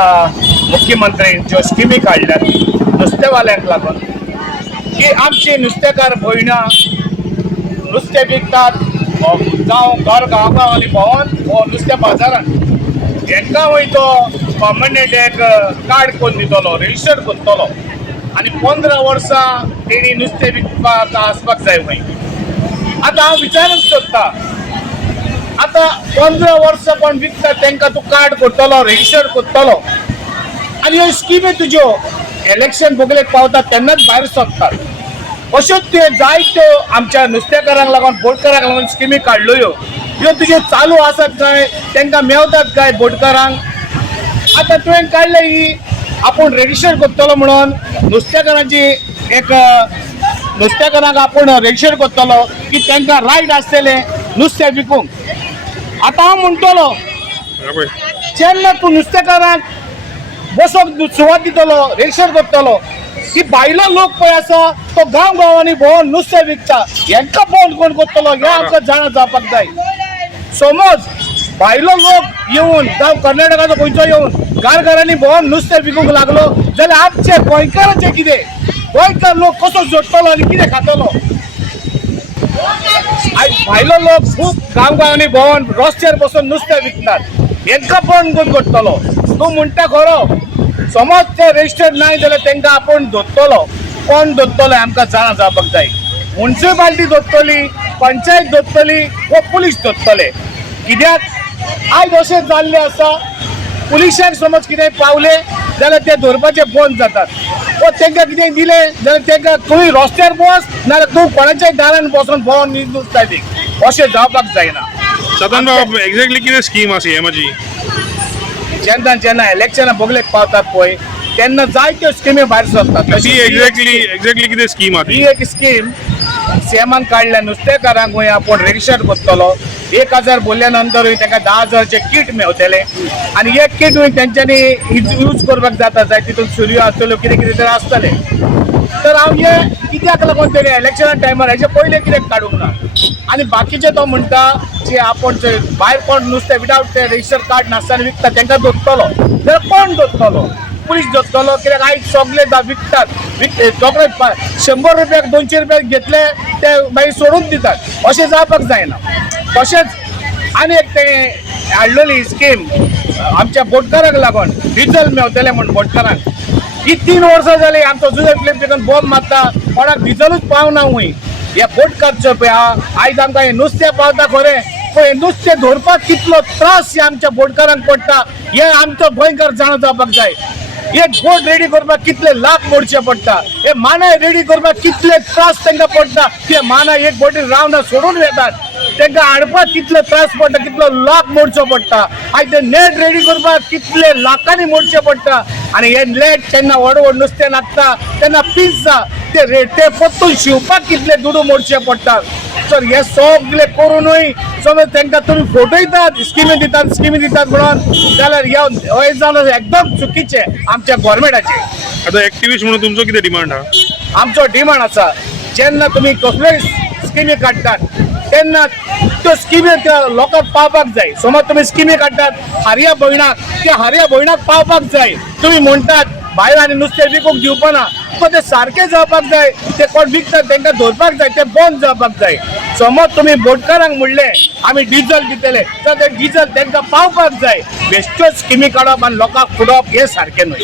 मुख्यमंत्री ज्यो स्किमी काढल्यात नुस्तेवाल्यांक लागून की आमची नुस्तेकार भयणां नुस्तें विकतात जावं घर गांवांनी भोंवन वो नुस्तें बाजारांत हांकां वयतो पर्मनंट एक कार्ड करून दितलो रजिस्टर करतलो आनी 15 वर्सां तेणी नुस्तें विकपाक आसपाक जाय खंय. आतां हांव विचारूंक सोदतां, आतां 15 वर्सां कोण विकता तांकां तूं कार्ड करतलो रजिस्टर करतलो आनी ह्यो स्किमी तुज्यो इलेक्शन बोगलेक पावतात तेन्नाच भायर सरतात. अश्योच त्यो जायत्यो आमच्या नुस्तेकारांक लागून बोटकारांक लागून स्किमी काडल्यो ह्यो तुज्यो चालू आसात काय, तांकां मेवतात काय बोटकारांक. आतां तुवें काडले ही आपूण रजिस्टर करतलो म्हणून नुस्तेकारांची एक नुस्तेकारांक आपूण रजिस्टर करतलो की तांकां रायट आसतले नुस्तें विकूंक. आतां हांव म्हणटलो जेन्ना तूं नुस्तेकारांक बसोंक सुवात दितलो रजिस्टर करतलो की भायलो लोक पळय आसा तो गांव गांवांनी भोंवन नुस्तें विकता हांकां बंद कोण करतलो हें आमकां जाणा जावपाक जाय. समज भायलो लोक येवन जावं कर्नाटकाचो खंयचो येवन घरांनी भोंवन नुस्तें विकूंक लागलो जाल्यार आमचे गोंयकारांचें कितें? गोंयकार लोक कसो जोडटलो आनी कितें खातलो? आयज भायलो लोक खूब गांव गांवांनी भोंवन रस्त्यार बसून नुस्तें विकतात हांकां बंद कोण करतलो? तूं म्हणटा खरो, समज ते रजिस्टर नाय जाल्यार तांकां आपूण धरतलो. कोण धरतलो आमकां जाणा जावपाक जाय. म्युनिसिपालिटी धरतली, पंचायत धरतली वो पुलीस धरतले. कित्याक आयज अशें जाल्लें आसा पुलिसांक समज कितें पावले जाल्यार ते धरपाचे बंद जातात. व तांकां कितें दिलें जाल्यार तांकां खंय रस्त्यार बस नाल्यार तूं कोणाच्याय दारान बसून भोंवन नुस्तें विक अशें जावपाक जायना. सदान बाब एक्झॅक्टली कितें स्कीम आसा हेमाची? जेन्ना जेन्ना इलेक्शनां बोगलेक पावतात पळय तेन्ना जायत्यो स्किमी भायर सरतात. एक्झॅक्टली कितें स्कीम आसा? ही एक स्कीम सीएमान काडल्या नुस्तेकारांक आपूण रजिस्टर करतलो. 1000 भरल्या नंतर तांकां 10,000चे किट मेवतले आनी एक किट तेंच्यांनी यूज करपाक जाता जाय तितून सुरयो आसतल्यो कितें कितें तरी आसतलें. तर हांव हे कित्याक लागून तरी इलेक्शना टायमार हेचे पयलें कित्याक काडूंक ना आनी बाकीचे तो म्हणटा जे आपूण भायर कोण नुस्तें विदावट ते रजिस्टर कार्ड नासतना विकता तांकां धरतलो जाल्यार कोण धरतलो? पुलीस धरतलो. कित्याक आयज सगळे विकतात सगळे 100 रुपयाक 200 रुपयाक घेतले ते मागीर सोडून दितात अशें जावपाक जायना. तशेंच आनी एक ते हाडलेली स्कीम आमच्या बोटकारांक लागून डिझल मेवतले म्हण बोटकारांक. ही 3 वर्सां जाली आमचो जुजर फिल्म देखून बॉम्ब मारता कोणाक डिझलूच पावना हुंय. हे बोटकारचो पळय आयज आमकां हें नुस्तें पावता खरें पूण हें नुस्तें धरपाक कितलो त्रास आमच्या बोटकारांक पडटा हें आमचो गोंयकार जाणा जावपाक जाय. एक बोट रेडी करपाक कितले लाख मोडचे पडटा, हे मानाय रेडी करपाक कितले त्रास तांकां पडटा. ते मानाय एक बोटीन रावना सोडून वेतात तांकां हाडपाक कितले त्रास पडटा, कितलो लाख मोडचो पडटा. आयज ते नेट रेडी करपाक कितले लाखांनी मोडचे पडटा आनी हे नेट जेन्ना व्हड व्हड नुस्तें लागता तेन्ना पिझ्झा ते परतून शिवपाक कितले दुडू मोडचे पडटात. तर हे सगळे करूनय समज तांकां तुमी फोटयतात स्किमी दितात म्हणून जाल्यार हे जावन एकदम चुकीचे आमच्या गोवोरमेंटाचे. आतां एक्टिविस्ट म्हणून तुमचो कितें डिमांड आहा? आमचो डिमांड आसा जेन्ना तुमी कसल्योय स्किमी काडटात तेन्ना त्यो स्किमी लोकांक पावपाक जाय. समज तुमी स्किमी काडटात हार्या भयणाक त्या हार्या भयणाक पावपाक जाय. तुमी म्हणटात भायर आनी नुस्तें विकूंक दिवपाना पण ते सारकें जावपाक जाय. ते कोण विकतात तांकां धरपाक जाय, ते बंद जावपाक जाय. समज तुमी बोटकारांक म्हणलें आमी डिझल दितले तर ते डिझल तांकां पावपाक जाय. बेश्ट्यो स्किमी काडप आनी लोकांक फुडोवप हें सारकें न्हय.